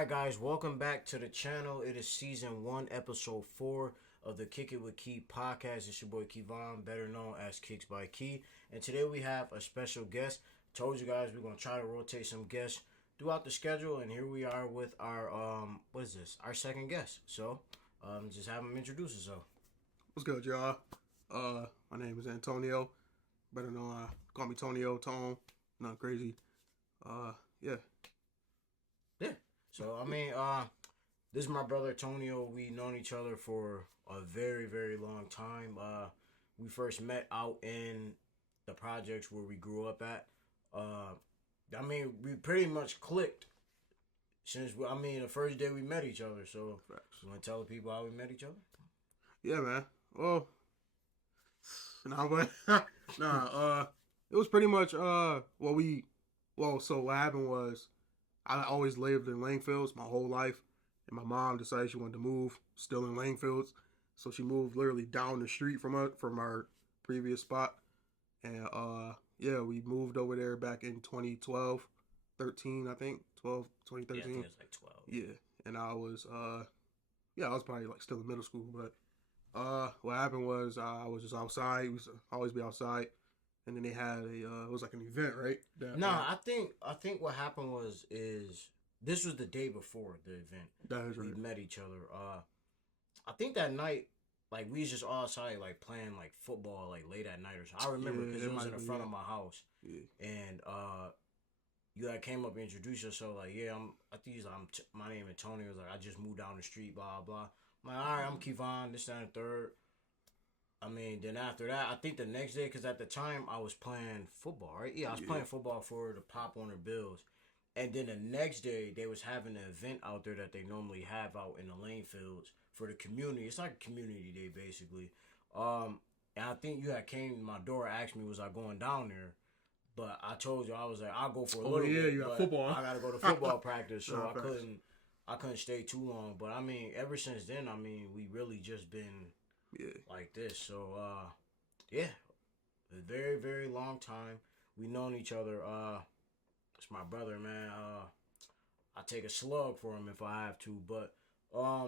Alright guys, welcome back to the channel. It is season 1, episode 4 of the It With Kei Podcast. It's your boy Kevon, better known as Kicks by Key. And today we have a special guest. Told you guys we're going to try to rotate some guests throughout the schedule. And here we are with our, our second guest. So, just have him introduce himself. What's good, y'all? My name is Antonio. Better known, call me Tonio, Tone. Not crazy. Yeah. So, this is my brother, Tonio. We've known each other for a very, very long time. We first met out in the projects where we grew up at. We pretty much clicked since, the first day we met each other. So, you want to tell the people how we met each other? Yeah, man. Well, it was pretty much, so what happened was, I always lived in Langfields my whole life, and my mom decided she wanted to move, still in Langfields, so she moved literally down the street from our previous spot, and we moved over there back in 2012, 13, I think, 2013. Yeah, I think it was like 12. Yeah, and I was probably like still in middle school, but what happened was I was just outside. We used to always be outside. And then they had it was like an event, right? I think what happened is this was the day before the event. That is right. We met each other. I think that night, like, we was just all outside, like, playing, like, football, like, late at night or something. I remember because it was in the front of my house. Yeah. And you like came up and introduced yourself, like, yeah, my name is Tony. It was like, I just moved down the street, blah, blah. I'm like, all right, I'm Kevon, this, that, and third. Then after that, I think the next day, because at the time I was playing football, right? Yeah, I was playing football for the Pop Warner Bills. And then the next day, they was having an event out there that they normally have out in the lane fields for the community. It's like a community day, basically. And I think you had came to my door and asked me, was I going down there? But I told you, I was like, I'll go for a little bit. You got football. I got to go to football practice, so I couldn't stay too long. But, ever since then, we really just been... Yeah. Like this. So, a very, very long time. We known each other. It's my brother, man. I take a slug for him if I have to. But, I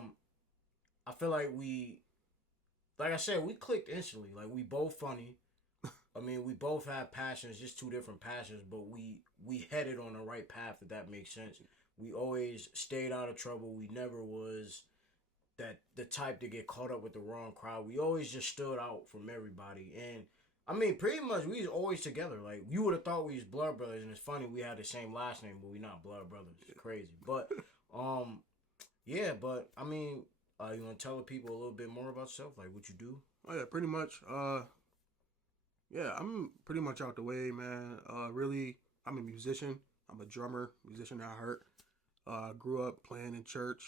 feel like like I said, we clicked instantly. Like, we both funny. We both have passions, just two different passions. But we headed on the right path, if that makes sense. We always stayed out of trouble. We never was... that the type to get caught up with the wrong crowd. We always just stood out from everybody. And, pretty much we was always together. Like, you would have thought we was blood brothers. And it's funny, we had the same last name, but we not blood brothers. It's crazy. But, you want to tell the people a little bit more about yourself? Like, what you do? Oh, yeah, pretty much. I'm pretty much out the way, man. Really, I'm a musician. I'm a drummer, musician at heart. Grew up playing in church.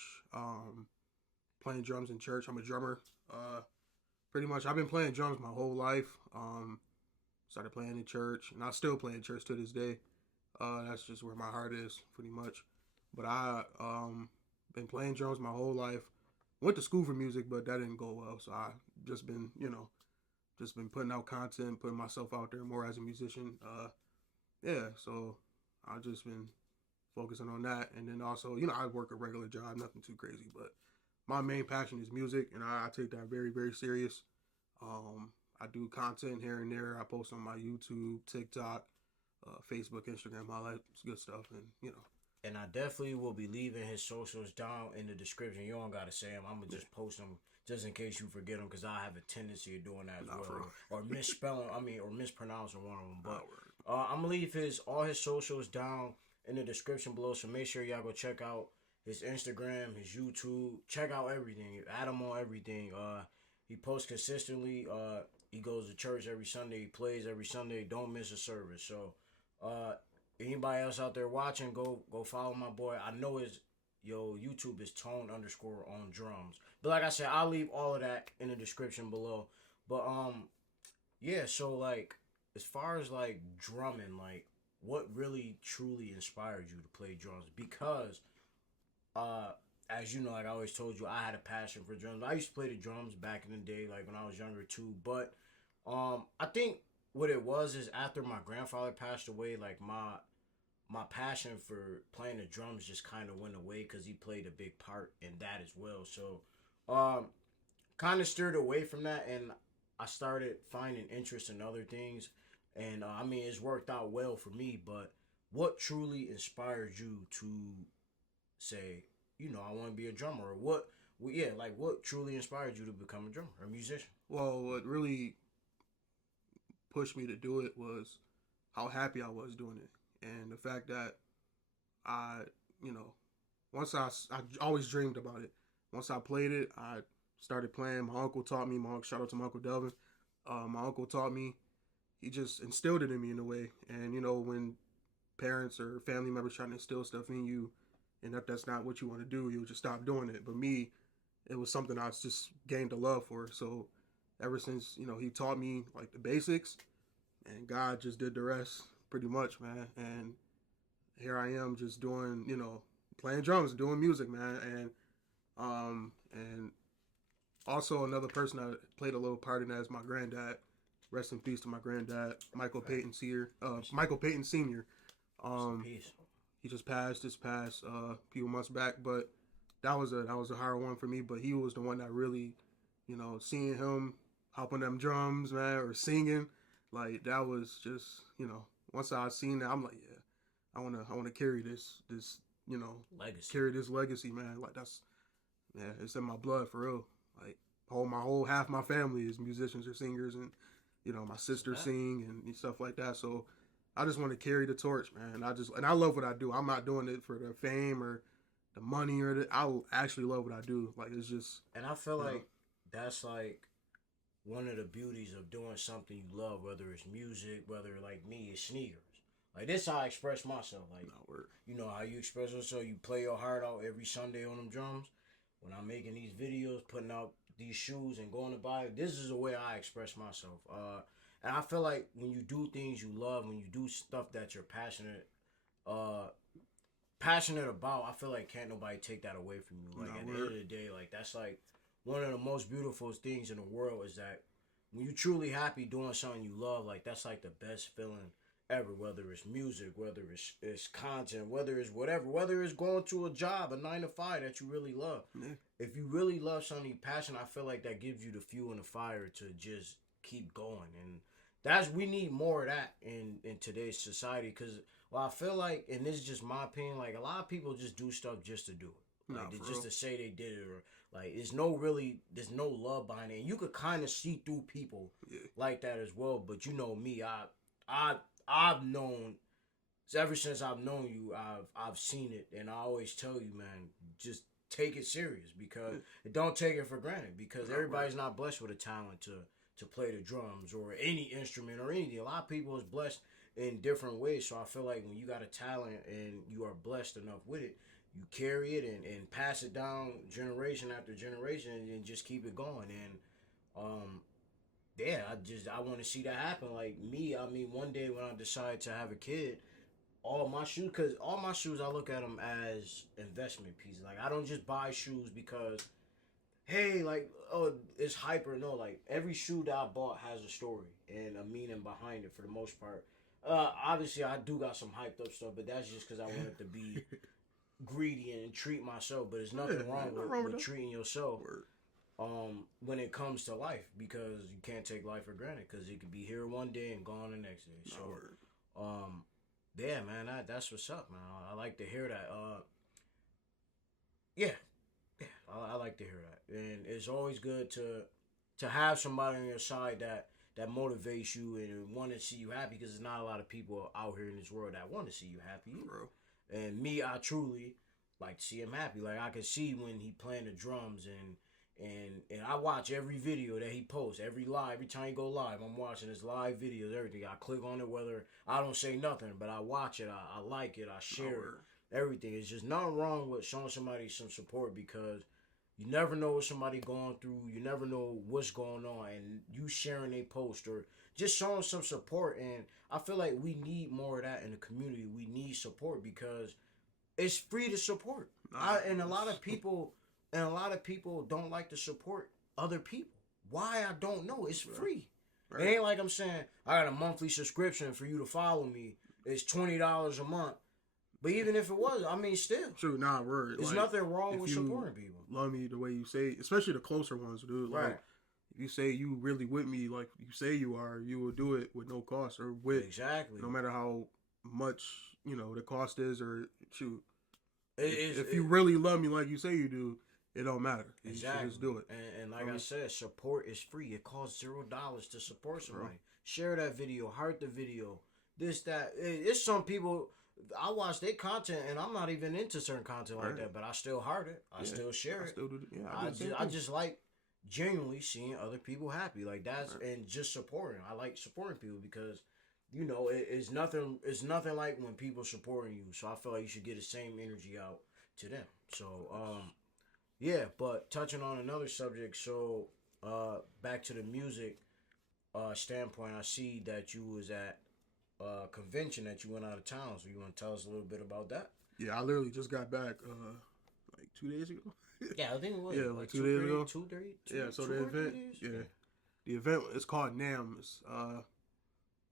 Playing drums in church. I'm a drummer. Pretty much, I've been playing drums my whole life. Started playing in church, and I still play in church to this day. That's just where my heart is, pretty much. But I been playing drums my whole life. Went to school for music, but that didn't go well. So I just been, putting out content, putting myself out there more as a musician. So I've just been focusing on that, and then also, I work a regular job, nothing too crazy, but my main passion is music, and I take that very, very serious. I do content here and there. I post on my YouTube, TikTok, Facebook, Instagram, all that good stuff, and And I definitely will be leaving his socials down in the description. You don't gotta say them. I'm gonna just post them just in case you forget them, because I have a tendency of doing that as well, or mispelling. or mispronouncing one of them. But I'm gonna leave all his socials down in the description below. So make sure y'all go check out his Instagram, his YouTube. Check out everything. Add him on everything. He posts consistently. He goes to church every Sunday. He plays every Sunday. Don't miss a service. So, anybody else out there watching, go follow my boy. I know his YouTube is tone_on_drums. But like I said, I'll leave all of that in the description below. But so like as far as like drumming, like what really truly inspired you to play drums? Because as you know, like I always told you, I had a passion for drums. I used to play the drums back in the day, like when I was younger too. But I think what it was is after my grandfather passed away, like my passion for playing the drums just kind of went away because he played a big part in that as well. So, kind of steered away from that, and I started finding interest in other things. And I mean, it's worked out well for me. But what truly inspired you to say, I want to be a drummer? Or what truly inspired you to become a drummer, a musician? Well, what really pushed me to do it was how happy I was doing it, and the fact that I, once I always dreamed about it. Once I played it, I started playing. My uncle taught me. Shout out to my uncle Delvin. My uncle taught me. He just instilled it in me in a way. And when parents or family members trying to instill stuff in you, and if that's not what you want to do, you'll just stop doing it. But me, it was something I just gained a love for. So ever since he taught me like the basics, and God just did the rest pretty much, man. And here I am just doing playing drums, doing music, man. And also another person I played a little part in that is my granddad. Rest in peace to my granddad, Michael Payton Sr. Michael Payton Sr. He just passed this past few months back, but that was a hard one for me. But he was the one that really, seeing him hop on them drums, man, or singing, like that was just, once I seen that, I'm like, yeah, I wanna carry this legacy. Carry this legacy, man. Like it's in my blood for real. Like half my family is musicians or singers, and my sister sing and stuff like that. So I just want to carry the torch, man. I love what I do. I'm not doing it for the fame or the money I actually love what I do. Like it's just. And I feel like that's like one of the beauties of doing something you love, whether it's music, whether like me, it's sneakers. Like this, how I express myself. Like how you express yourself. You play your heart out every Sunday on them drums. When I'm making these videos, putting out these shoes and going to buy, this is the way I express myself. And I feel like when you do things you love, when you do stuff that you're passionate about, I feel like can't nobody take that away from you. Like at the end of the day, like that's like one of the most beautiful things in the world is that when you're truly happy doing something you love, like that's like the best feeling ever, whether it's music, whether it's content, whether it's whatever, whether it's going to a job, a 9-to-5 that you really love. Yeah. If you really love something you passionate, I feel like that gives you the fuel and the fire to just keep going. And we need more of that in today's society, because I feel like, and this is just my opinion, like a lot of people just do stuff just to do it. Like just to say they did it, or like there's no love behind it. And you could kind of see through people like that as well. But me, I've known, ever since I've known you, I've seen it, and I always tell you, man, just take it serious, because don't take it for granted, because everybody's not blessed with a talent to play the drums or any instrument or anything. A lot of people is blessed in different ways. So I feel like when you got a talent and you are blessed enough with it, you carry it and pass it down generation after generation and just keep it going. And I want to see that happen. Like me, I mean, one day when I decide to have a kid, all my shoes, I look at them as investment pieces. Like I don't just buy shoes because, hey, like, oh, it's hyper. No, like every shoe that I bought has a story and a meaning behind it for the most part. Obviously, I do got some hyped up stuff, but that's just because I wanted to be greedy and treat myself. But there's nothing wrong with treating yourself. When it comes to life, because you can't take life for granted, because it could be here one day and gone the next day. So, yeah, man, that's what's up, man. I like to hear that. I like to hear that, and it's always good to have somebody on your side that motivates you and want to see you happy, because there's not a lot of people out here in this world that want to see you happy. Bro. And me, I truly like to see him happy. Like I can see when he playing the drums, and I watch every video that he posts, every time he go live, I'm watching his live videos, everything. I click on it, whether I don't say nothing, but I watch it, I like it, I share it, everything. It's just nothing wrong with showing somebody some support, because you never know what somebody going through, you never know what's going on, and you sharing a post or just showing some support. And I feel like we need more of that in the community. We need support, because it's free to support. And a lot of people don't like to support other people. Why? I don't know. It's free. Right. It ain't like I'm saying I got a monthly subscription for you to follow me. It's $20 a month, But even if it was, I mean, still. True, word. There's nothing wrong with supporting people. Love me the way you say, especially the closer ones, dude. Like, right. If you say you really with me, like you say you are, you will do it with no cost or with exactly. No matter how much the cost is, or shoot. If you really love me like you say you do, it don't matter. Exactly. You just do it. And like I said, support is free. It costs $0 to support somebody. Bro. Share that video, heart the video. This, that. It's some people. I watch their content, and I'm not even into certain content like that, but I still heart it. I still share it. Still do I just like genuinely seeing other people happy. Like that's and just supporting. I like supporting people because it's nothing. It's nothing like when people supporting you. So I feel like you should get the same energy out to them. So yeah. But touching on another subject. So back to the music standpoint. I see that you was at convention that you went out of town. So you want to tell us a little bit about that? Yeah, I literally just got back like 2 days ago. Yeah, I think it was. Yeah, like 2 days ago. 2, 3. Yeah, so the event. The event is called NAMM.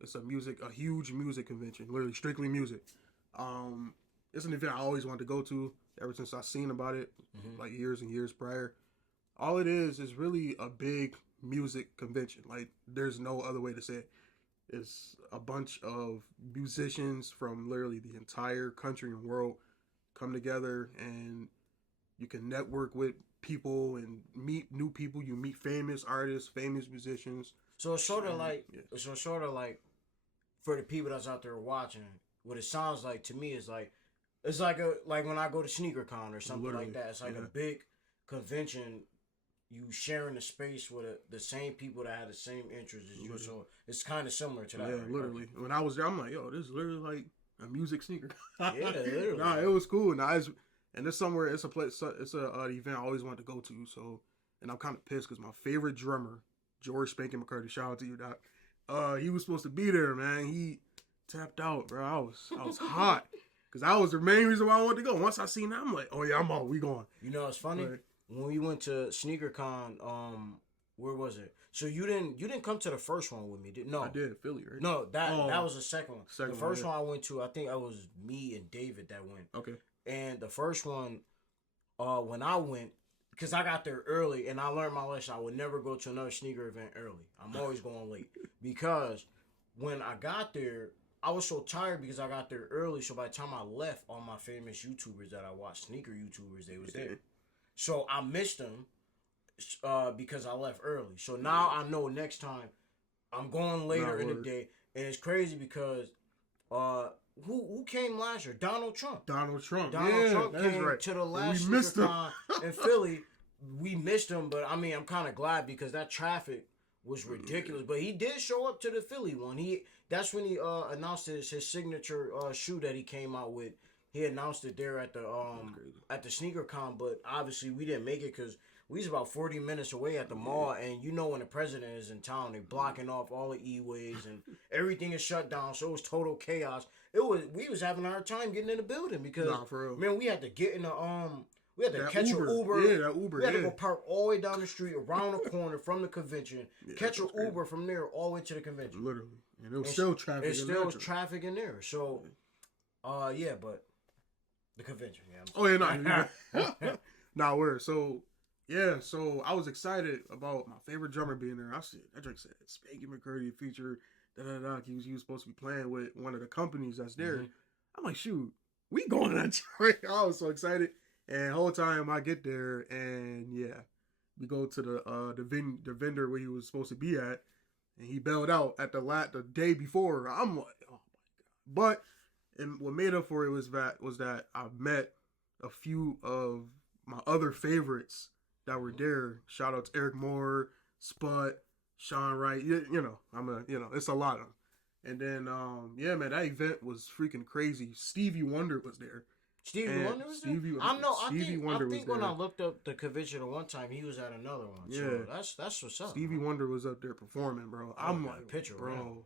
It's a huge music convention, literally strictly music. It's an event I always wanted to go to ever since I seen about it, like years and years prior. All it is really a big music convention. Like there's no other way to say it. It's a bunch of musicians from literally the entire country and world come together, and you can network with people and meet new people. You meet famous artists, famous musicians. So it's sort of like, for the people that's out there watching, what it sounds like to me is like, it's like when I go to SneakerCon or something literally, like that. It's like a big convention. You sharing the space with the same people that had the same interests as you. So it's kind of similar to that. Yeah, right? literally. When I was there, I'm like, yo, this is literally like a music sneaker. Yeah, literally. Nah, it was cool. And it's somewhere, it's a place, it's a event I always wanted to go to. So, and I'm kind of pissed because my favorite drummer, George Spankin McCurdy, shout out to you, Doc. He was supposed to be there, man. He tapped out, bro. I was hot because that was the main reason why I wanted to go. Once I seen that, I'm like, oh yeah, I'm on. We going. It's funny. Like, when we went to SneakerCon, where was it? So you didn't come to the first one with me, No, I did, Philly, right? No, that was the second one. The first one I went to, I think it was me and David that went. Okay. And the first one, when I went, because I got there early, and I learned my lesson. I would never go to another sneaker event early. I'm always going late because when I got there, I was so tired because I got there early. So by the time I left, all my famous YouTubers that I watched, sneaker YouTubers, they was there. So I missed them because I left early. So now I know next time I'm going later in the day. And it's crazy because who came last year? Donald Trump. Donald Trump came to the last SneakerCon in Philly. We missed him, but I mean, I'm kind of glad because that traffic was ridiculous. But he did show up to the Philly one. That's when he announced his signature shoe that he came out with. He announced it there at the SneakerCon, but obviously we didn't make it because we was about 40 minutes away at the mall, and when the president is in town, they're blocking off all the E-ways and everything is shut down, so it was total chaos. We was having a hard time getting in the building because man, we had to get in the we had to catch an Uber. Yeah, that Uber. We had to go park all the way down the street, around the corner from the convention, catch an Uber from there all the way to the convention. Literally, and it was still traffic. It still was traffic in there. So, but. The convention, yeah. Oh yeah, nah, word. So I was excited about my favorite drummer being there. That drink said Spanky McCurdy feature. He was supposed to be playing with one of the companies that's there. Mm-hmm. I'm like, shoot, we going to that joint. I was so excited, and the whole time I get there, and we go to the vendor where he was supposed to be at, and he bailed out at the day before. I'm like, oh my god, but. And what made up for it was that I met a few of my other favorites that were there. Shout out to Eric Moore, Spud, Sean Wright. It's a lot of them. And then, man, that event was freaking crazy. Stevie Wonder was there. Stevie Wonder was there? I think when I looked up the convention at one time, he was at another one. Yeah. So that's what's up. Stevie Wonder was up there performing, bro. I'm like, picture, bro.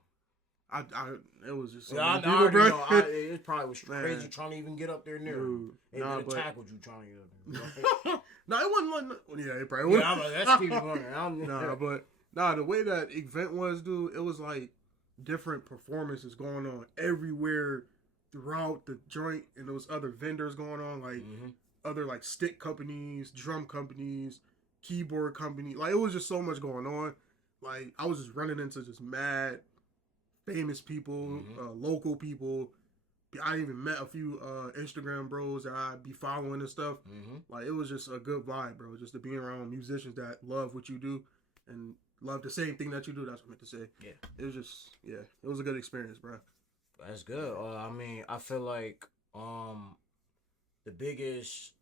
It was just so it probably was crazy trying to even get up there near him. And then tackled you trying to get up there. No, it wasn't. Yeah, it probably was. Yeah, I'm like, that's Stevie Wonder. The way that event was, dude, it was like different performances going on everywhere throughout the joint, and those other vendors going on, like other like stick companies, drum companies, keyboard company. Like it was just so much going on. Like I was just running into just mad famous people, local people. I even met a few Instagram bros that I'd be following and stuff. Like it was just a good vibe, bro. Just to be around musicians that love what you do and love the same thing that you do. That's what I meant to say. Yeah, it was just it was a good experience, bro. That's good. I mean, I feel like the biggest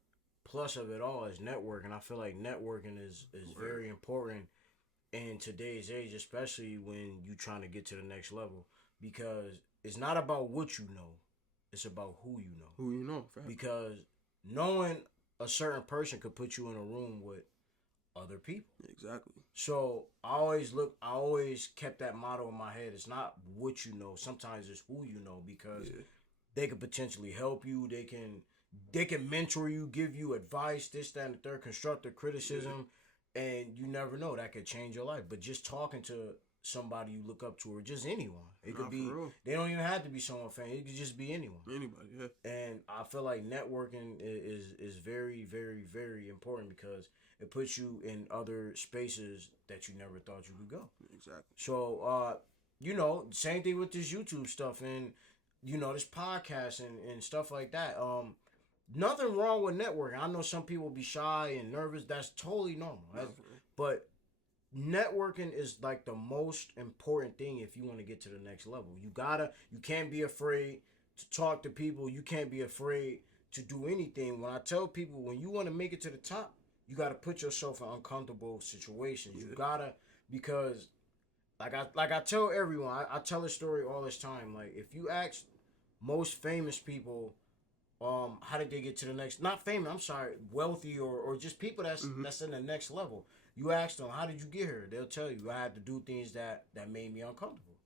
plus of it all is networking. I feel like networking is very important in today's age, especially when you're trying to get to the next level, because it's not about what you know. It's about who you know. Who you know. Fact. Because knowing a certain person could put you in a room with other people. Exactly. So I always kept that motto in my head. It's not what you know. Sometimes it's who you know, because they could potentially help you. They can mentor you, give you advice, this, that, and the third, constructive criticism, and you never know. That could change your life. But just talking to somebody you look up to, or just anyone. It could be, they don't even have to be someone famous. It could just be anyone. Anybody, yeah. And I feel like networking is very, very, very important, because it puts you in other spaces that you never thought you could go. Exactly. So, same thing with this YouTube stuff and, this podcast and stuff like that. Nothing wrong with networking. I know some people be shy and nervous. That's totally normal. But networking is like the most important thing if you want to get to the next level. You can't be afraid to talk to people. You can't be afraid to do anything. When I tell people, when you want to make it to the top, you got to put yourself in uncomfortable situations. You gotta, because like I tell everyone, I tell a story all this time. Like if you ask most famous people, how did they get to the next? Not famous. I'm sorry, wealthy or just people that's in the next level. You ask them, how did you get here? They'll tell you, I had to do things that made me uncomfortable.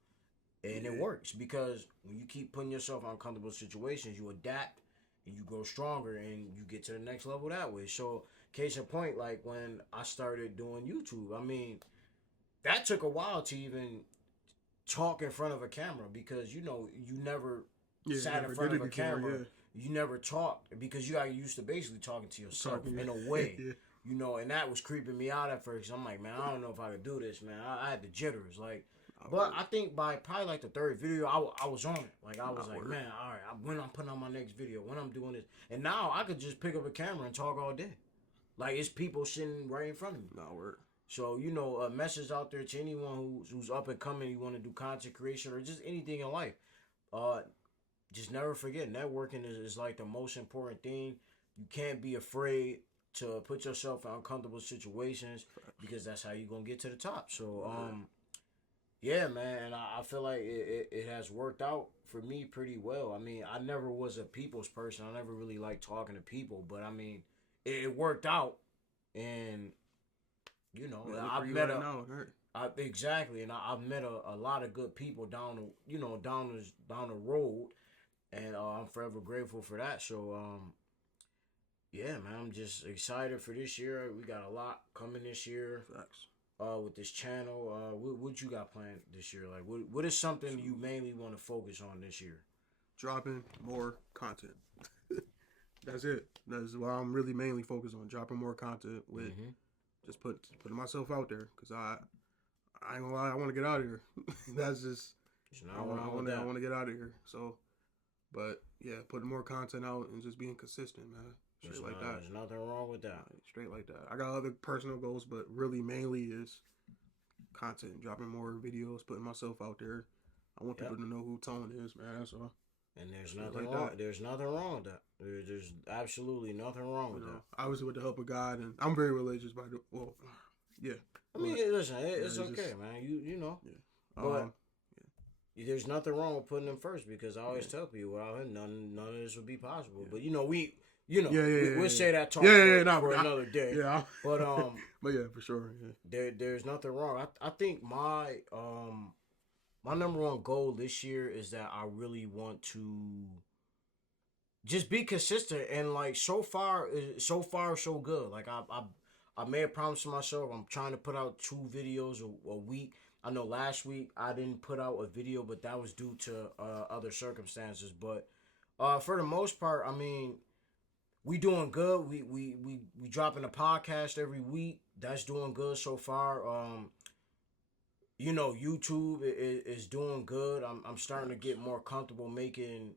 And it works, because when you keep putting yourself in uncomfortable situations, you adapt and you grow stronger and you get to the next level that way. So, case in point, like when I started doing YouTube, I mean, that took a while to even talk in front of a camera, because, you never sat in front of a camera. You never talked, because you got used to basically talking to yourself in a way. And that was creeping me out at first. I'm like, man, I don't know if I could do this, man. I had the jitters, like. But I think by probably like the third video, I was on it. Like I was like, man, all right, when I'm putting on my next video, when I'm doing this, and now I could just pick up a camera and talk all day. Like it's people sitting right in front of me. Not work. So a message out there to anyone who's up and coming, you want to do content creation or just anything in life. Just never forget, networking is like the most important thing. You can't be afraid to put yourself in uncomfortable situations, because that's how you're going to get to the top. So, yeah, man, and I feel like it has worked out for me pretty well. I mean, I never was a people's person. I never really liked talking to people, but I mean, it worked out, and, I've met exactly, and I've met a lot of good people down the road, and I'm forever grateful for that. So, yeah, man, I'm just excited for this year. We got a lot coming this year. Facts. With this channel. What you got planned this year? Like, what is something you mainly want to focus on this year? Dropping more content. That's it. That's what I'm really mainly focused on. Dropping more content with just putting myself out there, because I ain't gonna lie, I want to get out of here. That's just I want to get out of here. So, but yeah, putting more content out and just being consistent, man. Straight like that. There's nothing wrong with that. Straight like that. I got other personal goals, but really mainly is content, dropping more videos, putting myself out there. I want people to know who Tone is, man. That's all. And there's nothing wrong. There's nothing wrong with that. There's absolutely nothing wrong with that. Obviously, with the help of God, and I'm very religious. Yeah. I mean, listen, it's okay, man. You know. Yeah. But there's nothing wrong with putting them first, because I always tell people, without him, none of this would be possible. But we'll say that talk for another day. Yeah. But but yeah, for sure. Yeah. There's nothing wrong. I think my number one goal this year is that I really want to just be consistent, and like so far so good. Like I made a promise to myself. I'm trying to put out 2 videos a week. I know last week I didn't put out a video, but that was due to other circumstances. But For the most part, I mean, we doing good. We dropping a podcast every week. That's doing good so far. YouTube is doing good. I'm starting to get more comfortable making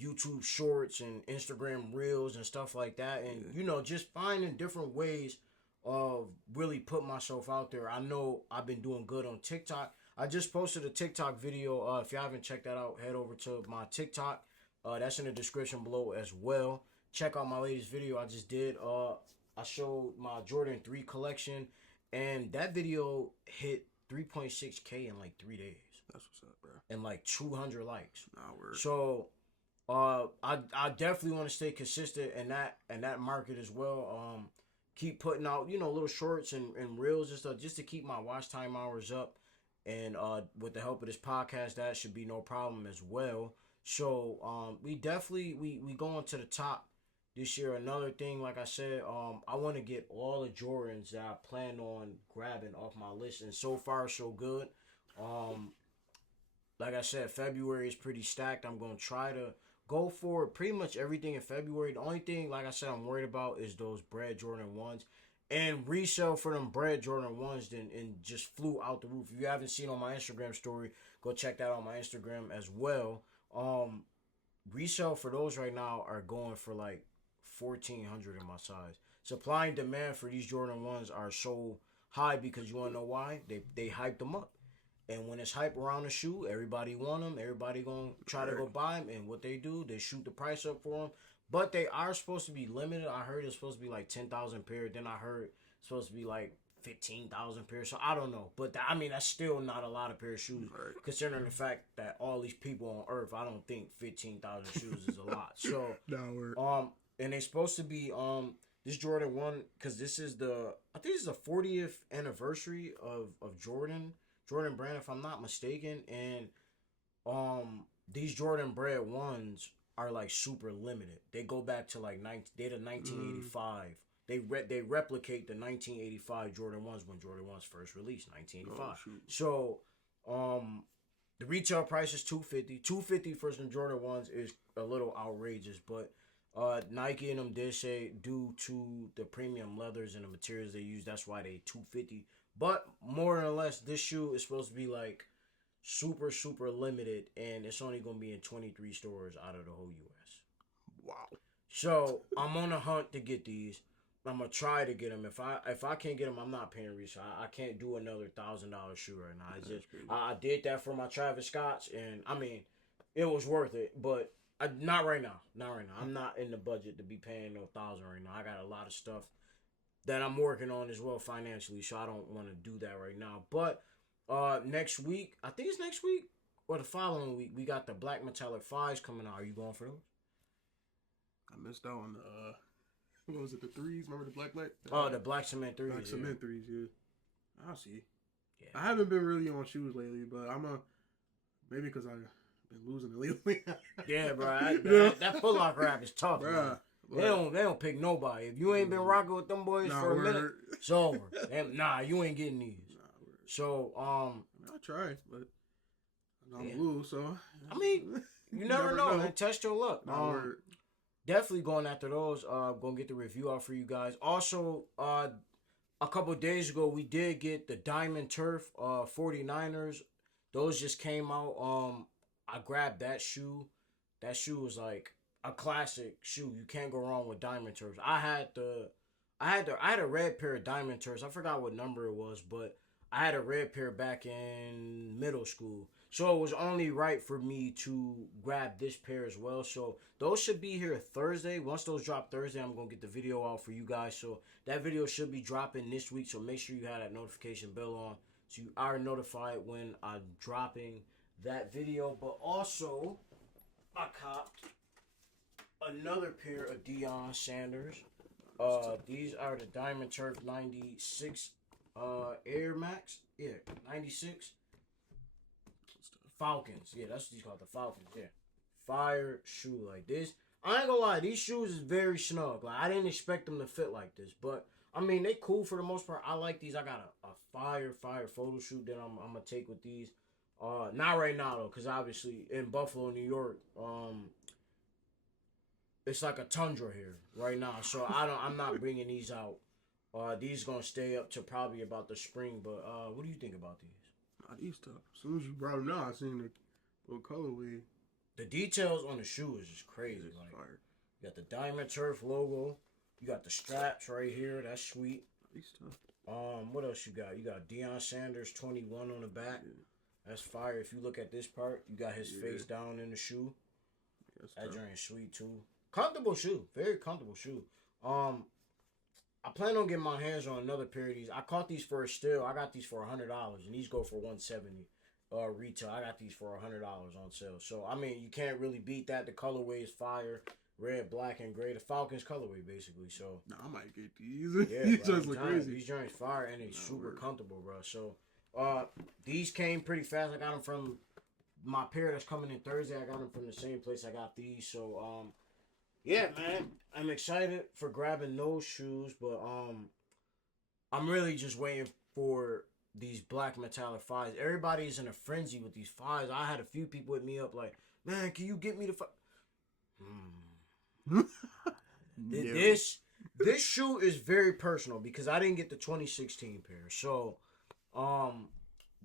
YouTube shorts and Instagram reels and stuff like that. And, just finding different ways of really putting myself out there. I know I've been doing good on TikTok. I just posted a TikTok video. If you haven't checked that out, head over to my TikTok. That's in the description below as well. Check out my latest video I just did. I showed my Jordan 3 collection, and that video hit 3.6K in like 3 days. That's what's up, bro. And like 200 likes. Word. So, I definitely want to stay consistent in that market as well. Keep putting out, little shorts and reels and stuff just to keep my watch time hours up. And with the help of this podcast, that should be no problem as well. So we definitely we going to the top this year. Another thing, like I said, I want to get all the Jordans that I plan on grabbing off my list, and so far so good. Like I said, February is pretty stacked. I'm gonna try to go for pretty much everything in February. The only thing, like I said, I'm worried about is those Bread Jordan 1s. And resale for them Bread Jordan 1s and just flew out the roof. If you haven't seen on my Instagram story, go check that out on my Instagram as well. Resale for those right now are going for like $1,400 in my size. Supply and demand for these Jordan 1s are so high because you want to know why? They hyped them up. And when it's hype around the shoe, everybody want them. Everybody going to try to go buy them. And what they do, they shoot the price up for them. But they are supposed to be limited. I heard it's supposed to be like 10,000 pairs. Then I heard it's supposed to be like 15,000 pairs. So I don't know. But that's still not a lot of pair of shoes. Right. Considering the fact that all these people on Earth, I don't think 15,000 shoes is a lot. So, and they're supposed to be, this Jordan 1, because I think this is the 40th anniversary of Jordan brand, if I'm not mistaken. And these Jordan Bread 1s are like super limited. They go back to like 1985. They replicate the 1985 Jordan 1s when Jordan 1s first released, 1985. So the retail price is $250. $250 for some Jordan 1s is a little outrageous, but Nike and them did say due to the premium leathers and the materials they use, that's why they $250. But more or less, this shoe is supposed to be like super, super limited, and it's only going to be in 23 stores out of the whole U.S. Wow. So, I'm on a hunt to get these. I'm going to try to get them. If I can't get them, I'm not paying resale. I can't do another $1,000 shoe right now. I did that for my Travis Scotts, and, I mean, it was worth it, but not right now. I'm not in the budget to be paying no $1,000 right now. I got a lot of stuff that I'm working on as well financially, so I don't want to do that right now. But next week, I think it's next week or the following week, we got the Black Metallic 5s coming out. Are you going for those? I missed out on what was it, the 3s? Remember the black? The Black Cement 3s. Black Cement 3s, yeah. I'll see. Yeah. I haven't been really on shoes lately, but maybe because I've been losing it lately. Yeah, bro. That Foot Locker app is tough, bro. They don't pick nobody. If you ain't been rocking with them boys for a minute, it's over. You ain't getting these. So, I'll try, but I'm gonna lose. So, I mean, you never know, man. Test your luck. Definitely going after those. Gonna get the review out for you guys. Also, a couple of days ago, we did get the Diamond Turf 49ers. Those just came out. I grabbed that shoe. That shoe was like a classic shoe. You can't go wrong with Diamond Turfs. I had a red pair of Diamond Turfs. I forgot what number it was, but I had a red pair back in middle school. So it was only right for me to grab this pair as well. So those should be here Thursday. Once those drop Thursday, I'm going to get the video out for you guys. So that video should be dropping this week. So make sure you have that notification bell on so you are notified when I'm dropping that video. But also, I copped another pair of Deion Sanders. These are the Diamond Turf 96 Air Max. Yeah, 96 Falcons. Yeah, that's what these called, the Falcons. Yeah, fire shoe like this. I ain't gonna lie, these shoes is very snug. Like, I didn't expect them to fit like this, but I mean, they cool for the most part. I like these. I got a fire photo shoot that I'm gonna take with these. Not right now though, because obviously in Buffalo, New York, it's like a tundra here right now. So I'm not bringing these out. These gonna stay up to probably about the spring. But what do you think about these? These tough. As soon as you brought them down, I seen the little colorway. The details on the shoe is just crazy. Like, fire. You got the Diamond Turf logo. You got the straps right here. That's sweet. These tough. What else you got? You got Deion Sanders 21 on the back. Yeah. That's fire. If you look at this part, you got his face down in the shoe. That joint is sweet too. Comfortable shoe. Very comfortable shoe. I plan on getting my hands on another pair of these. I caught these for a steal. I got these for $100, and these go for $170 retail. I got these for $100 on sale. So I mean, you can't really beat that. The colorway is fire. Red, black, and gray. The Falcons colorway, basically. So I might get these. Yeah, these joints look crazy. These joints fire and they super comfortable, bro. So these came pretty fast. I got them from my pair that's coming in Thursday. I got them from the same place I got these. So yeah, man, I'm excited for grabbing those shoes, but I'm really just waiting for these black metallic fives. Everybody's in a frenzy with these fives. I had a few people hit me up like, man, can you get me the This shoe is very personal because I didn't get the 2016 pair. So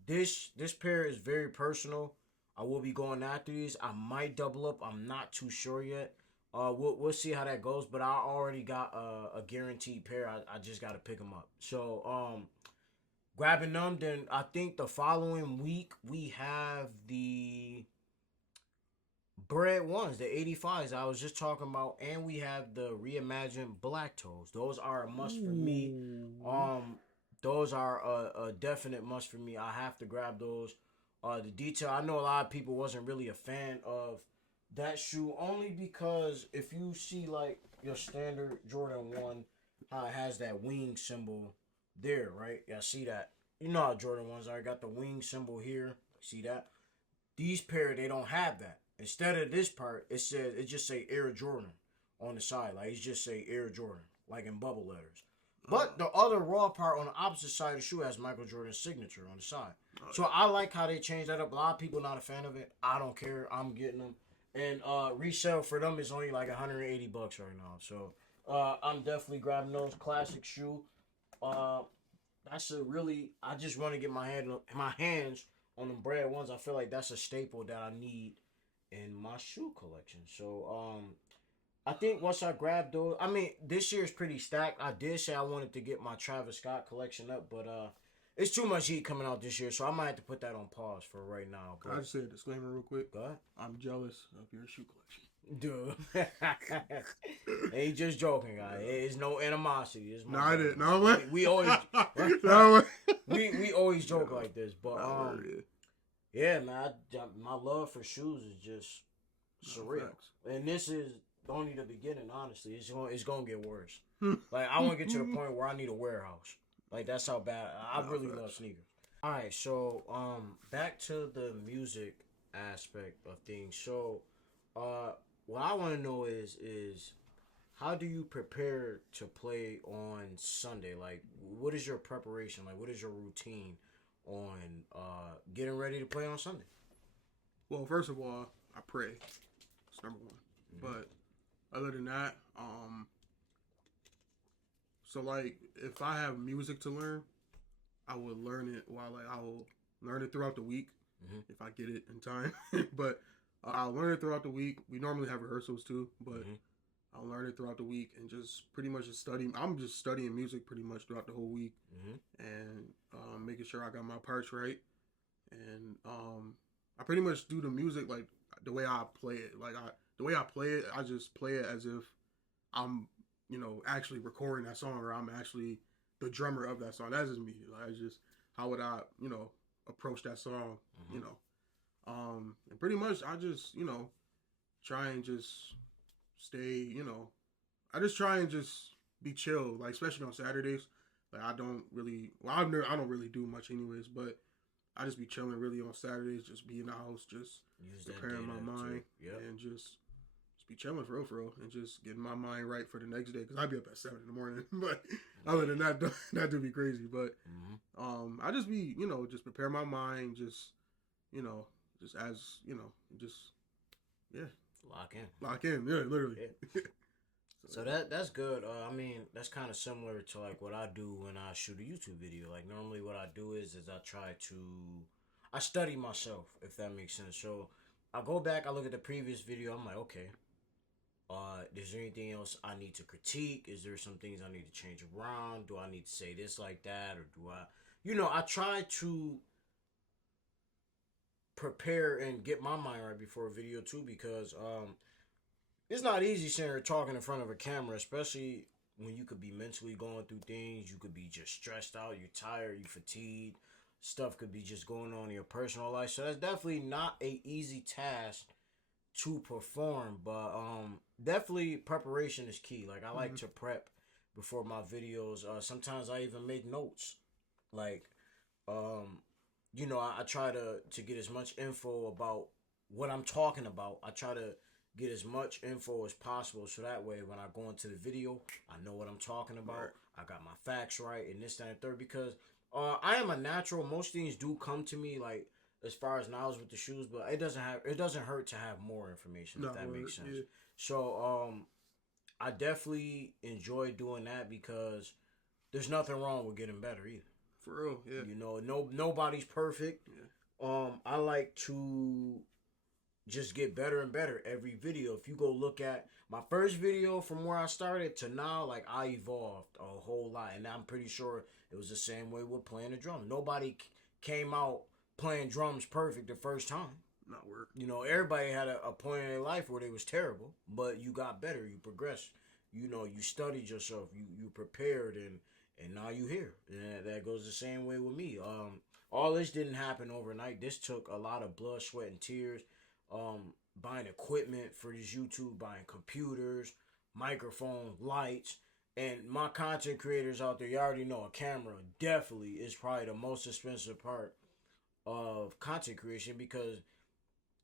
this pair is very personal. I will be going after these. I might double up. I'm not too sure yet. We'll see how that goes. But I already got a guaranteed pair. I just got to pick them up. So grabbing them. Then I think the following week we have the Bread ones, the 85s I was just talking about, and we have the reimagined black toes. Those are a must for me. Those are a definite must for me. I have to grab those. The detail, I know a lot of people wasn't really a fan of that shoe, only because if you see like your standard Jordan 1, how it has that wing symbol there, right? Yeah, see that. You know how Jordan 1s are. I got the wing symbol here. See that? These pair, they don't have that. Instead of this part, it just say Air Jordan on the side. Like, it just say Air Jordan, like in bubble letters. But the other raw part on the opposite side of the shoe has Michael Jordan's signature on the side. So I like how they changed that up. A lot of people not a fan of it. I don't care. I'm getting them. And resale for them is only like $180 right now. So I'm definitely grabbing those. Classic shoe. That's a really, I just want to get my hands on them Bread ones. I feel like that's a staple that I need in my shoe collection. So I think once I grab those, I mean, this year is pretty stacked. I did say I wanted to get my Travis Scott collection up, but it's too much heat coming out this year, so I might have to put that on pause for right now. Can I just say a disclaimer real quick? Go ahead. I'm jealous of your shoe collection. Dude. Ain't just joking, guys. It's no animosity. It's no, I didn't. No way. We always no way. we always joke like this, but yeah, man, my love for shoes is just surreal. And this is only the beginning, honestly. It's gonna get worse. Like, I want to get to the point where I need a warehouse. Like, that's how bad I really love sneakers. All right, so back to the music aspect of things. So what I want to know is how do you prepare to play on Sunday? Like, what is your preparation? Like, what is your routine on getting ready to play on Sunday? Well, first of all, I pray. That's number one. But other than that, so like if I have music to learn, I will learn it I will learn it throughout the week if I get it in time. But I'll learn it throughout the week. We normally have rehearsals too, but I'll learn it throughout the week and just pretty much just studying. I'm just studying music pretty much throughout the whole week and making sure I got my parts right. And I pretty much do the music like the way I play it. Like the way I play it, I just play it as if I'm, actually recording that song, or I'm actually the drummer of that song. That's just me. Like, how would I, approach that song, and pretty much I just, try and just stay, I just try and just be chill, like, especially on Saturdays. Like, I don't really do much anyways, but I just be chilling really on Saturdays, just be in the house, just preparing my mind, and just be chilling for real, and just getting my mind right for the next day, because I'd be up at 7 a.m. But other than that, that'd be crazy. But I just be, just prepare my mind, just as, just, yeah. Lock in. Yeah, literally. Yeah. So that's good. I mean, that's kind of similar to like what I do when I shoot a YouTube video. Like normally, what I do is I study myself, if that makes sense. So I go back, I look at the previous video. I'm like, okay, is there anything else I need to critique? Is there some things I need to change around? Do I need to say this like that, or do I try to prepare and get my mind right before a video too, because it's not easy sitting here talking in front of a camera, especially when you could be mentally going through things. You could be just stressed out, you're tired, you're fatigued. Stuff could be just going on in your personal life. So that's definitely not a easy task to perform. But definitely preparation is key. Like I like to prep before my videos. Sometimes I even make notes. Like I try to get as much info about what I'm talking about. I try to get as much info as possible, so that way when I go into the video, I know what I'm talking about. Right. I got my facts right and this, that, and third, because I am a natural. Most things do come to me, like as far as knowledge with the shoes, but it doesn't hurt to have more information, if that makes sense. Yeah. So I definitely enjoy doing that, because there's nothing wrong with getting better either. For real, yeah. Nobody's perfect. Yeah. I like to just get better and better every video. If you go look at my first video from where I started to now, like I evolved a whole lot, and I'm pretty sure it was the same way with playing the drum. Nobody came out playing drums perfect the first time. Not work. Everybody had a point in their life where they was terrible, but you got better, you progressed. You studied yourself, you prepared, and now you here. And that goes the same way with me. All this didn't happen overnight. This took a lot of blood, sweat, and tears. Buying equipment for this YouTube, buying computers, microphone, lights, and my content creators out there, you already know a camera definitely is probably the most expensive part of content creation, because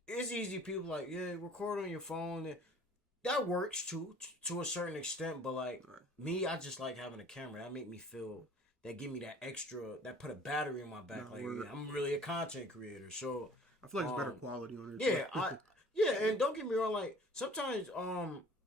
it's easy. People like, yeah, record on your phone. That works too, to a certain extent, but like me, I just like having a camera. That make me feel, that give me that extra, that put a battery in my back. I'm really a content creator, so I feel like it's better quality on it. Yeah, and don't get me wrong, like sometimes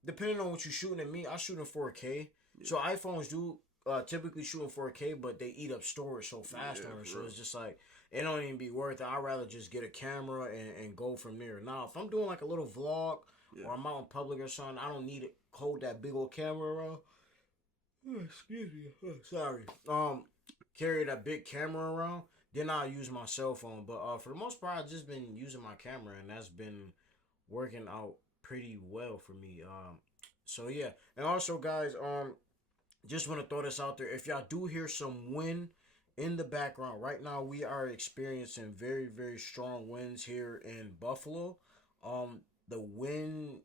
depending on what you're shooting, at me, I shoot in 4K. Yeah. So iPhones do typically shoot in 4K, but they eat up storage so fast on it. So it's just like, it don't even be worth it. I'd rather just get a camera and go from there. Now, if I'm doing like a little vlog or I'm out in public or something, I don't need to hold that big old camera around. Excuse me. Sorry. Carry that big camera around. Then I'll use my cell phone. But for the most part, I've just been using my camera, and that's been working out pretty well for me. So yeah. And also, guys, just want to throw this out there. If y'all do hear some wind in the background, right now we are experiencing very, very strong winds here in Buffalo. The wind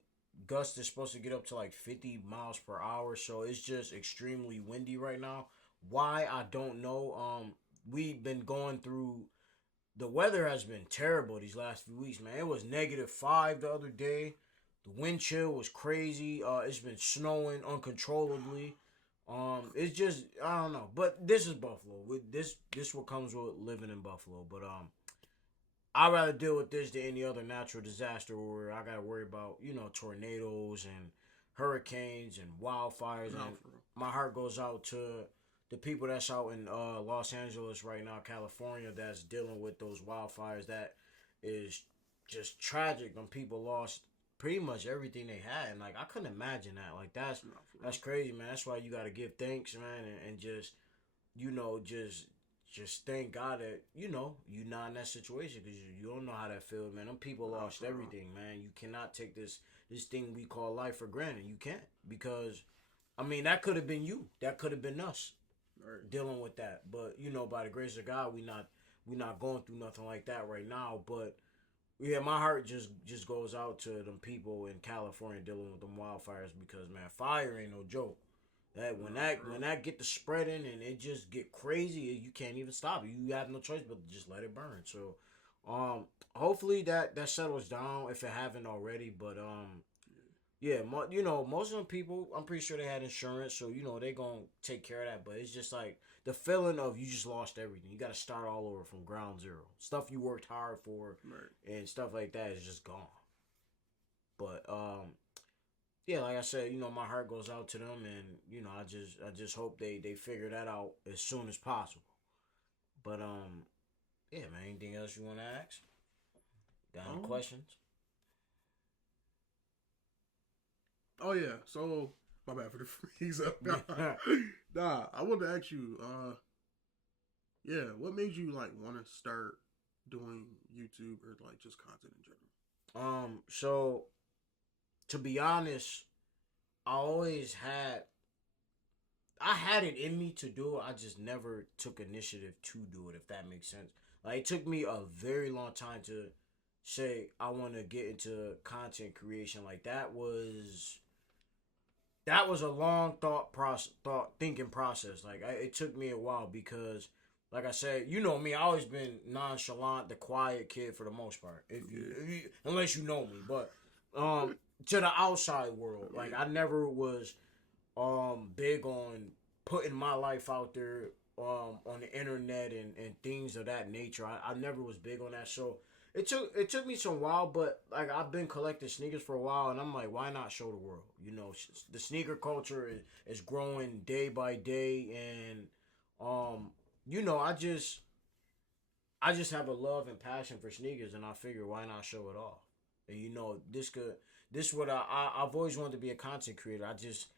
gust is supposed to get up to like 50 miles per hour. So it's just extremely windy right now. Why, I don't know. We've been going through, the weather has been terrible these last few weeks, man. It was -5 the other day. The wind chill was crazy. It's been snowing uncontrollably. It's just, I don't know. But this is Buffalo. With this what comes with living in Buffalo. But I'd rather deal with this than any other natural disaster where I gotta worry about, tornadoes and hurricanes and wildfires. And my heart goes out to the people that's out in Los Angeles right now, California, that's dealing with those wildfires. That is just tragic. When people lost pretty much everything they had, and like I couldn't imagine that. Like that's crazy, man. That's why you gotta give thanks, man, and just just thank God that you're not in that situation, because you don't know how that feels, man. Them people lost everything, man. You cannot take this thing we call life for granted. You can't, because I mean that could have been you. That could have been us. Right. Dealing with that, but by the grace of God, we not going through nothing like that right now. But yeah, my heart just goes out to them people in California dealing with them wildfires, because man, fire ain't no joke. That when that get to spreading and it just get crazy, you can't even stop it. You have no choice but to just let it burn. So hopefully that settles down if it haven't already. But yeah, most of them people, I'm pretty sure they had insurance, so they gonna take care of that. But it's just like the feeling of you just lost everything. You got to start all over from ground zero. Stuff you worked hard for and stuff like that is just gone. But yeah, like I said, you know, my heart goes out to them, and you know, I just hope they figure that out as soon as possible. But yeah, man. Anything else you want to ask? Got any questions? Oh yeah. So my bad for the freeze up. Nah, I wanted to ask you. Yeah, what made you like want to start doing YouTube or like just content in general? So to be honest, I had it in me to do it. I just never took initiative to do it, if that makes sense. Like, it took me a very long time to say I want to get into content creation. Like, that was a long thinking process. Like, it took me a while because, like I said, you know me, I always been nonchalant, the quiet kid for the most part. If you unless you know me, but to the outside world, like, I never was big on putting my life out there on the internet and things of that nature. I never was big on that. So it took me some while, but like, I've been collecting sneakers for a while, and I'm like, why not show the world? You know, the sneaker culture is growing day by day, and you know, I just have a love and passion for sneakers, and I figure, why not show it off? And you know, this what I've always wanted to be a content creator. I just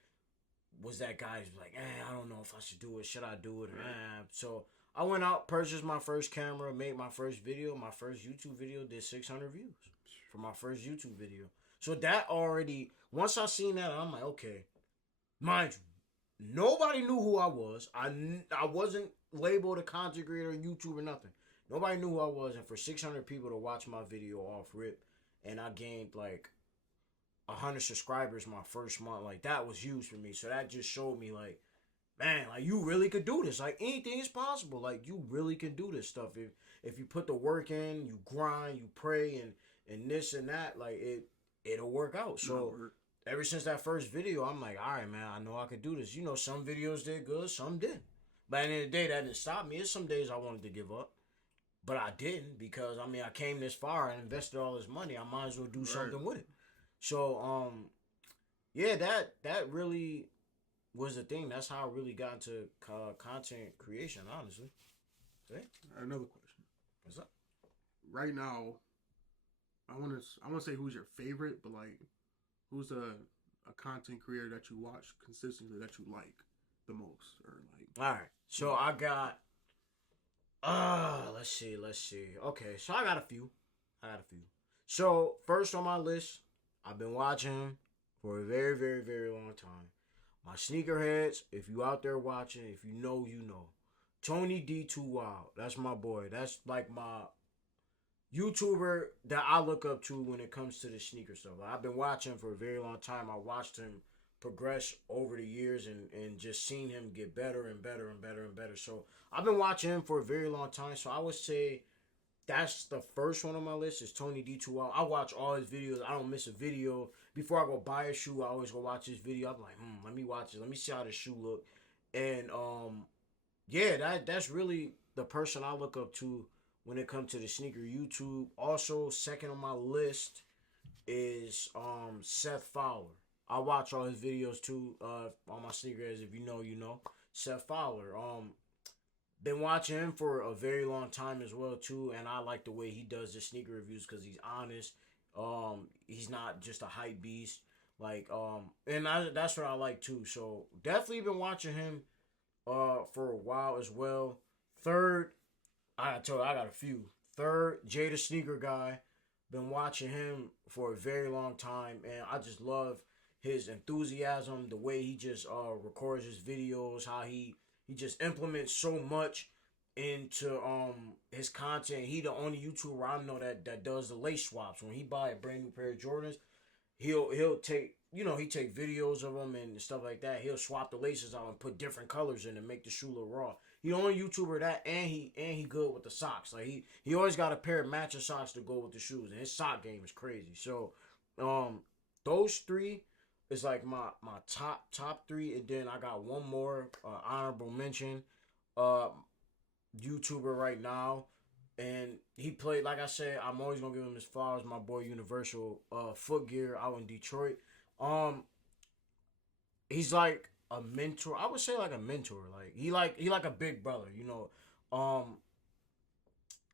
was that guy who's like, I don't know if I should do it. Should I do it? So I went out, purchased my first camera, made my first video. My first YouTube video did 600 views for my first YouTube video. So that already, once I seen that, I'm like, okay. Mind you, nobody knew who I was. I wasn't labeled a content creator, YouTube, or nothing. Nobody knew who I was. And for 600 people to watch my video off rip, and I gained like 100 subscribers my first month, like, that was huge for me. So that just showed me, like, man, like, you really could do this. Like, anything is possible. Like, you really can do this stuff if you put the work in, you grind, you pray, and this and that. Like, it'll work out. So ever since that first video, I'm like, all right, man, I know I could do this. You know, some videos did good, some didn't. But at the end of the day, that didn't stop me. There's some days I wanted to give up, but I didn't, because I mean, I came this far and invested all this money. I might as well do something with it. So, yeah, that really was the thing. That's how I really got into content creation, honestly. See? Another question. What's up? Right now, I want to say who's your favorite, but like, who's a content creator that you watch consistently that you like the most, or like? All right. So I got. Let's see. Okay, so I got a few. So first on my list, I've been watching him for a very, very, very long time. My sneakerheads, if you out there watching, if you know, you know. Tony D2 Wild. That's my boy. That's like my YouTuber that I look up to when it comes to the sneaker stuff. Like, I've been watching him for a very long time. I watched him progress over the years and just seen him get better and better and better and better. So I've been watching him for a very long time. So I would say that's the first one on my list, is Tony D2 Wild. I watch all his videos. I don't miss a video. Before I go buy a shoe, I always go watch his video. I'm like, let me watch it. Let me see how the shoe look. And yeah, that's really the person I look up to when it comes to the sneaker YouTube. Also, second on my list is Seth Fowler. I watch all his videos too. On my sneakerheads, if you know, you know. Seth Fowler. Been watching him for a very long time as well too, and I like the way he does the sneaker reviews because he's honest. He's not just a hype beast. Like, and that's what I like too. So definitely been watching him for a while as well. Third, I got a few. Third, Jay the Sneaker Guy. Been watching him for a very long time, and I just love his enthusiasm, the way he just records his videos, how he just implements so much into his content. He the only YouTuber I know that does the lace swaps. When he buy a brand new pair of Jordans, he'll take, you know, he take videos of them and stuff like that. He'll swap the laces out and put different colors in to make the shoe look raw. He the only YouTuber that, and he good with the socks. Like he always got a pair of matching socks to go with the shoes, and his sock game is crazy. So those three is like my top three, and then I got one more honorable mention. YouTuber right now And he played, like I said, I'm always gonna give him his flowers. My boy Universal Footgear out in Detroit. He's like a mentor. I would say like a mentor. He like a big brother.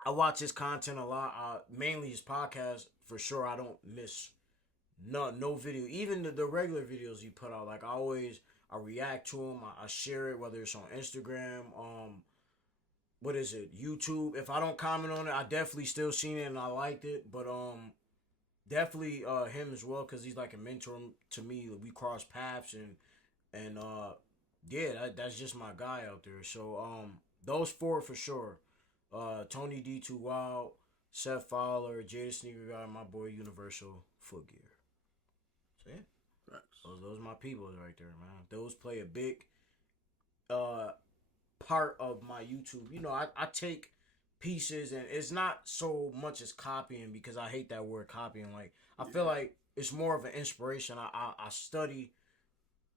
I watch his content a lot. Mainly his podcast for sure. I don't miss no video. Even the regular videos he put out. Like I react to him. I share it, whether it's on Instagram. What is it? YouTube. If I don't comment on it, I definitely still seen it and I liked it. But definitely him as well, because he's like a mentor to me. We cross paths and yeah, that's just my guy out there. So those four for sure. Tony D2 Wild, Seth Fowler, Jada Sneaker Guy, my boy Universal Footgear. So yeah, those are my people right there, man. Those play a big part of my YouTube. I take pieces, and it's not so much as copying, because I hate that word copying. Like, I feel like it's more of an inspiration. I study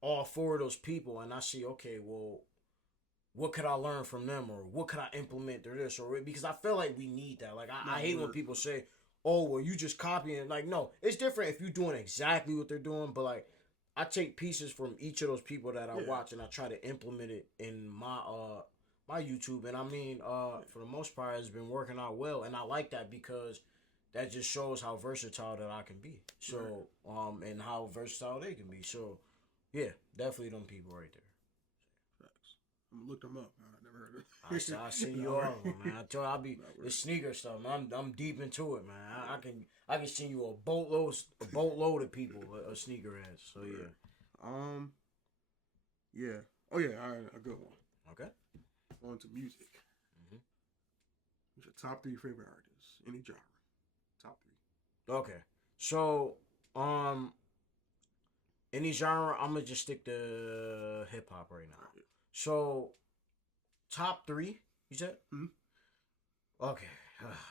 all four of those people, and I see, okay, well, what could I learn from them, or what could I implement or this, or because I feel like we need that. Like, I hate when people say, oh, well, you just copying. Like, no, it's different if you're doing exactly what they're doing, but like, I take pieces from each of those people that I watch, and I try to implement it in my my YouTube. And I mean, for the most part, it's been working out well, and I like that, because that just shows how versatile that I can be. So, and how versatile they can be. So, yeah, definitely them people right there. I'm gonna look them up. I never heard of it. I send you all of them, man. I told you, I'll be the sneaker stuff, man. I'm deep into it, man. I can send you a boatload of people, a sneaker ass. So yeah. Yeah. Oh yeah. All right. A good one. Okay. On to music. What's your top 3 favorite artists? Any genre. Top 3. Okay. So, any genre, I'm gonna just stick to hip hop right now. Right. So, top 3, you said? Mm-hmm. Okay.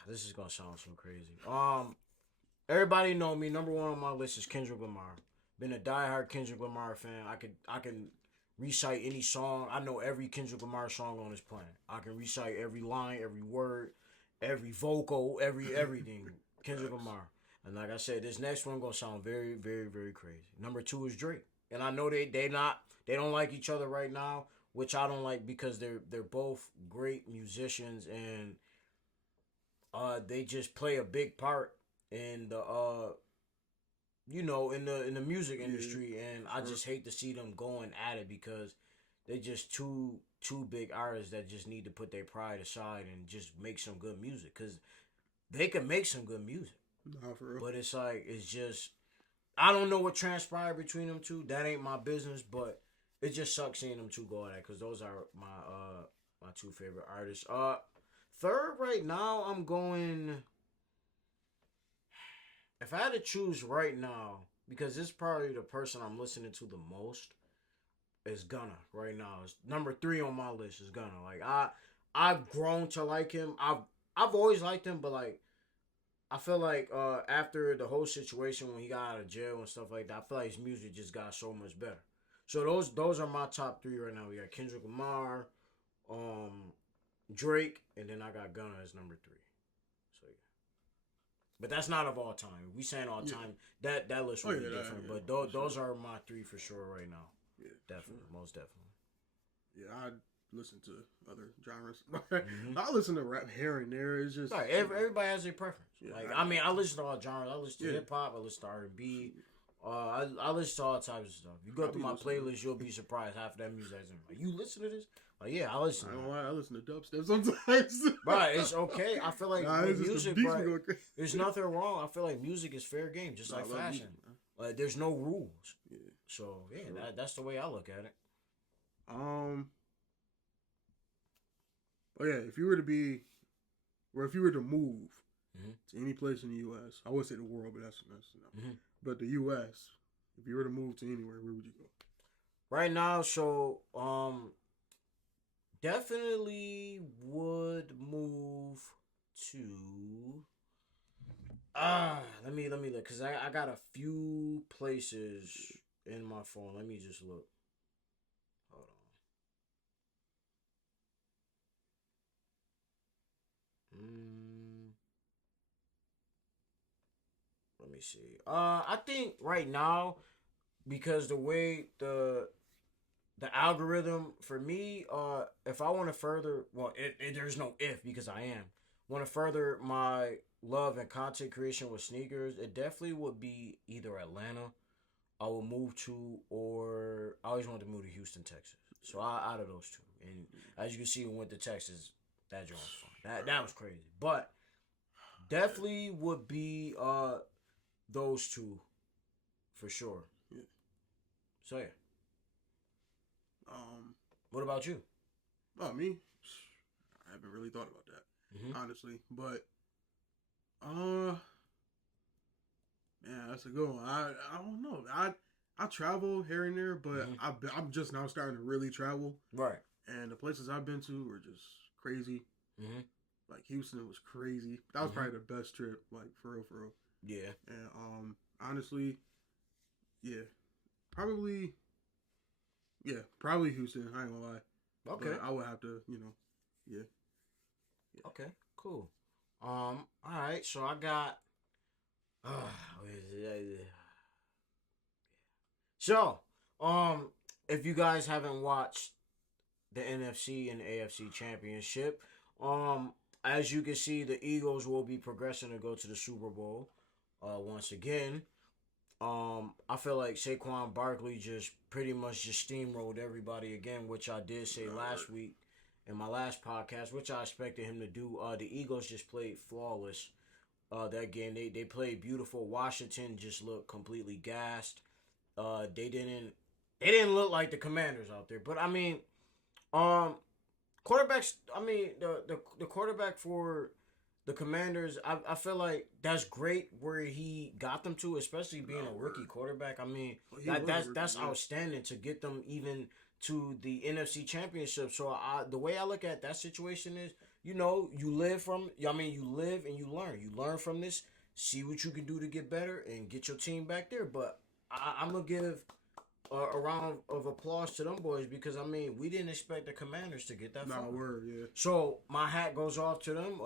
This is gonna sound so crazy. Everybody know me. Number 1 on my list is Kendrick Lamar. Been a diehard Kendrick Lamar fan. I can recite any song. I know every Kendrick Lamar song on this planet. I can recite every line, every word, every vocal, everything. Kendrick Lamar. And like I said, this next one gonna sound very, very, very crazy. Number 2 is Drake. And I know they don't like each other right now, which I don't like, because they're both great musicians, and they just play a big part in the in the music industry, and I just hate to see them going at it, because they're just two big artists that just need to put their pride aside and just make some good music, because they can make some good music. Nah, for real. But it's like, it's just, I don't know what transpired between them two. That ain't my business, but it just sucks seeing them two go at it, because those are my 2 favorite artists. Third right now, I'm going, if I had to choose right now, because this is probably the person I'm listening to the most, is Gunna right now. It's number 3 on my list is Gunna. Like, I've grown to like him. I've always liked him, but like, I feel like after the whole situation when he got out of jail and stuff like that, I feel like his music just got so much better. So those are my top 3 right now. We got Kendrick Lamar, Drake, and then I got Gunna as number 3. So yeah. But that's not of all time. We saying all time, that list will be different. But those are my 3 for sure right now. Yeah, definitely, sure. Most definitely. Yeah, I listen to other genres. I listen to rap here and there. It's just right. Everybody has their preference. Yeah, like, I listen to all genres. I listen to hip hop. I listen to R&B. I listen to all types of stuff. You go through my playlist, you'll be surprised half of that music. Like, you listen to this? Like, yeah, I listen. I don't lie. I listen to dubstep sometimes. Right, it's okay. I feel like with music, bro, there's nothing wrong. I feel like music is fair game, just like fashion. Like, there's no rules. Yeah. So yeah, that's the way I look at it. Oh yeah, if you were to move to any place in the U.S., I would say the world, but that's but the U.S., if you were to move to anywhere, where would you go? Right now, so definitely would move to let me look, because I got a few places in my phone. Let me just look. Hold on. see. I think right now, because the way the algorithm for me, if I want to further, well, there's no if because I want to further my love and content creation with sneakers, it definitely would be either Atlanta I will move to, or I always wanted to move to Houston, Texas. So out of those two, and as you can see, we went to Texas. That joint was fun. That was crazy, but definitely would be those two for sure. Yeah. So yeah. What about you? Oh, me? I haven't really thought about that, honestly. But, man, that's a good one. I don't know. I travel here and there, but I'm just now starting to really travel. Right. And the places I've been to were just crazy. Like Houston was crazy. That was probably the best trip, like for real. Yeah. And honestly, yeah, probably Houston. I ain't gonna lie. Okay. But I would have to, yeah. Okay. Cool. All right. So I got. So, if you guys haven't watched the NFC and the AFC Championship, as you can see, the Eagles will be progressing to go to the Super Bowl, once again. I feel like Saquon Barkley just pretty much just steamrolled everybody again, which I did say last week in my last podcast, which I expected him to do. The Eagles just played flawless. That game, they played beautiful. Washington just looked completely gassed. They didn't look like the Commanders out there. But I mean, quarterbacks. I mean, the quarterback for the Commanders. I feel like that's great where he got them to, especially being a rookie quarterback. I mean, that's outstanding to get them even to the NFC Championship. So the way I look at that situation is, you live and you learn. You learn from this, see what you can do to get better, and get your team back there. But I'm going to give a round of applause to them boys because, I mean, we didn't expect the Commanders to get that far. Word, yeah. So my hat goes off to them.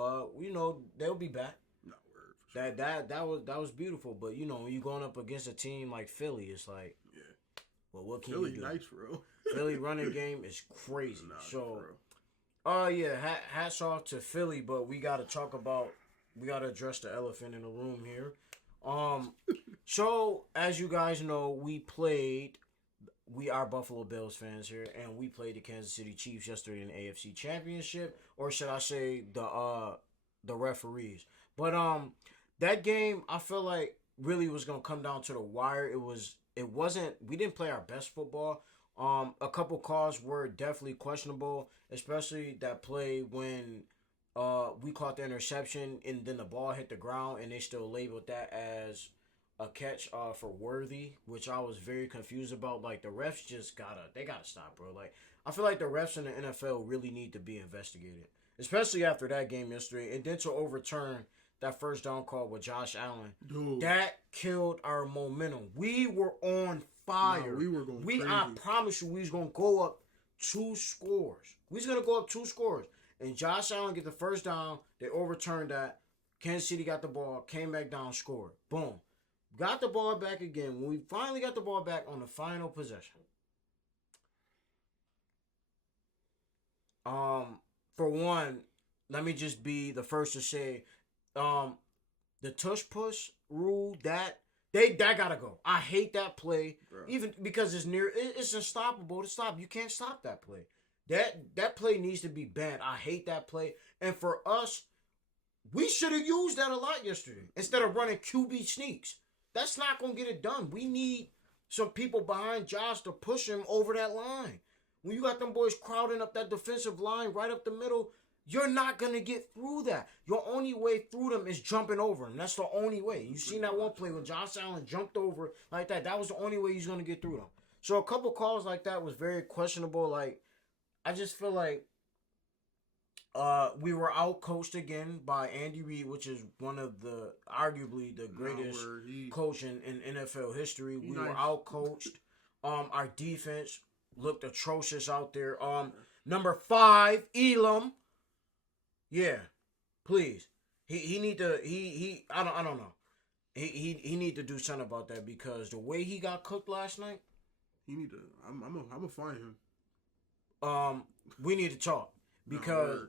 They'll be back. Word. That was beautiful. But, when you're going up against a team like Philly, it's like, well, what can you do? Philly nice, bro. Philly running game is crazy. Hats off to Philly, but we got to address the elephant in the room here. So as you guys know, we are Buffalo Bills fans here, and we played the Kansas City Chiefs yesterday in the AFC Championship, or should I say the referees. But that game I feel like really was gonna come down to the wire. We didn't play our best football. A couple calls were definitely questionable, especially that play when we caught the interception and then the ball hit the ground and they still labeled that as a catch for Worthy, which I was very confused about. Like, the refs they gotta stop, bro. Like, I feel like the refs in the NFL really need to be investigated, especially after that game yesterday. And then to overturn that first down call with Josh Allen, dude, that killed our momentum. We were on fire. We were going crazy. I promise you, we was gonna go up 2 scores. We was gonna go up 2 scores. And Josh Allen get the first down. They overturned that. Kansas City got the ball, came back down, scored. Boom. Got the ball back again. When we finally got the ball back on the final possession. For one, let me just be the first to say, the tush push rule, that gotta go. I hate that play, bro. Even because it's unstoppable to stop. You can't stop that play. That play needs to be banned. I hate that play. And for us, we should have used that a lot yesterday instead of running QB sneaks. That's not gonna get it done. We need some people behind Josh to push him over that line. When you got them boys crowding up that defensive line right up the middle, you're not going to get through that. Your only way through them is jumping over them. That's the only way. You seen that one play when Josh Allen jumped over like that. That was the only way he's going to get through them. So a couple calls like that was very questionable. Like, I just feel like we were out-coached again by Andy Reid, which is one of arguably the greatest coach in NFL history. We were out-coached. Our defense looked atrocious out there. Number 5, Elam. Yeah, please. He need to. I don't know. He need to do something about that because the way he got cooked last night. He need to. I'm gonna find him. We need to talk because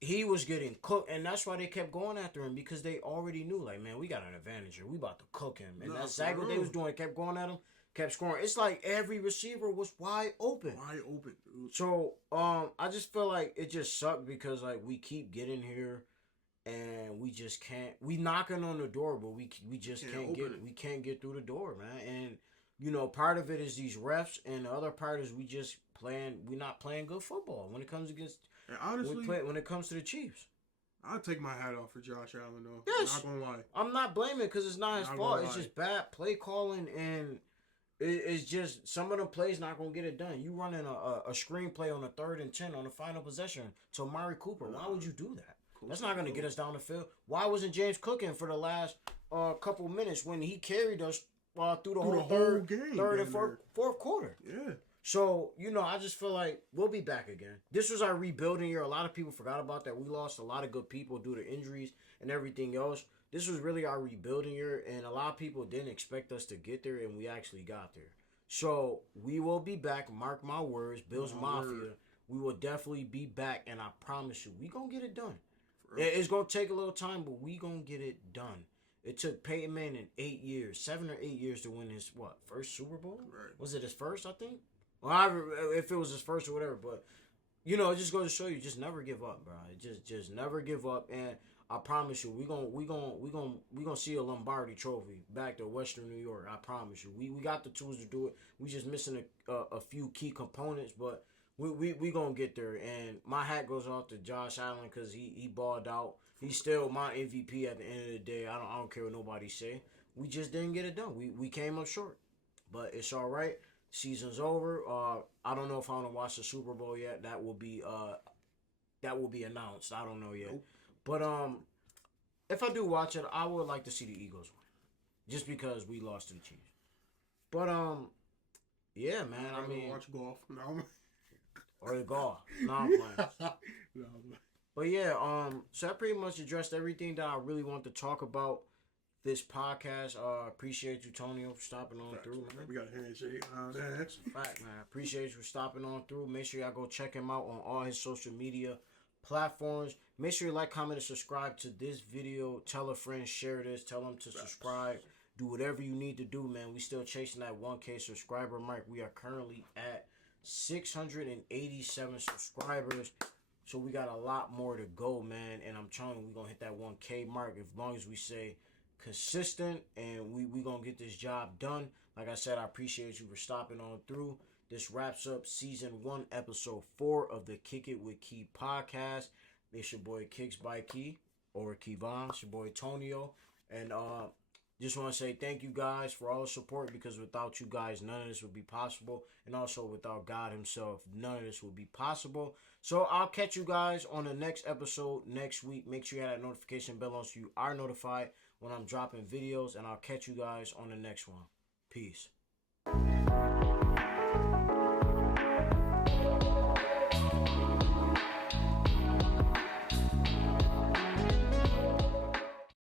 he was getting cooked, and that's why they kept going after him because they already knew, like, man, we got an advantage here. We about to cook him, and that's exactly what they was doing. Kept going at him, kept scoring. It's like every receiver was wide open. Wide open, dude. So, I just feel like it just sucked because like we keep getting here, and we just can't. We knocking on the door, but we just can't get it. We can't get through the door, man. And you know, part of it is these refs, and the other part is we not playing good football when it comes against. And honestly, when it comes to the Chiefs. I'll take my hat off for Josh Allen, though. Yes. I'm not gonna lie. I'm not blaming because it's not his fault. It's just bad play calling, and it's just some of the plays not going to get it done. You running a screenplay on a 3rd and 10 on the final possession to Amari Cooper. Why would you do that? That's not going to get us down the field. Why wasn't James cooking for the last couple minutes when he carried us through the whole third and fourth quarter? Yeah. So, you know, I just feel like we'll be back again. This was our rebuilding year. A lot of people forgot about that. We lost a lot of good people due to injuries and everything else. This was really our rebuilding year, and a lot of people didn't expect us to get there, and we actually got there. So, we will be back. Mark my words. Bills Mafia. We will definitely be back, and I promise you, we going to get it done. It's going to take a little time, but we going to get it done. It took Peyton Manning 7 or 8 years to win his, first Super Bowl? Right. Was it his first, I think? Well, if it was his first or whatever, but you know, it just goes to show you, just never give up, bro. Just never give up, and I promise you, we gonna see a Lombardi Trophy back to Western New York. I promise you, we got the tools to do it. We just missing a few key components, but we gonna get there. And my hat goes off to Josh Allen because he balled out. He's still my MVP at the end of the day. I don't care what nobody say. We just didn't get it done. We came up short, but it's all right. Season's over. I don't know if I want to watch the Super Bowl yet. That will be announced. I don't know yet. Nope. But if I do watch it, I would like to see the Eagles win, just because we lost to the Chiefs. But yeah, man. I mean, watch golf. No. Or the golf. No, I'm playing. No. But yeah, so I pretty much addressed everything that I really want to talk about. This podcast, appreciate you, Tonio, for stopping on through, man. We got a handshake. That's a fact, man. Appreciate you for stopping on through. Make sure y'all go check him out on all his social media platforms. Make sure you like, comment, and subscribe to this video. Tell a friend, share this. Tell them to subscribe. Do whatever you need to do, man. We still chasing that 1K subscriber mark. We are currently at 687 subscribers. So we got a lot more to go, man. And I'm telling you, we're going to hit that 1K mark as long as we say consistent, and we gonna get this job done. Like I said, I appreciate you for stopping on through. This wraps up season 1, episode 4 of the Kick It With Kei podcast. It's your boy Kicks by Key, or Kevon. It's your boy Tonio, and just want to say thank you guys for all the support, because without you guys, none of this would be possible, and also without God himself, none of this would be possible. So I'll catch you guys on the next episode next week. Make sure you have that notification bell on so you are notified when I'm dropping videos, and I'll catch you guys on the next one. Peace.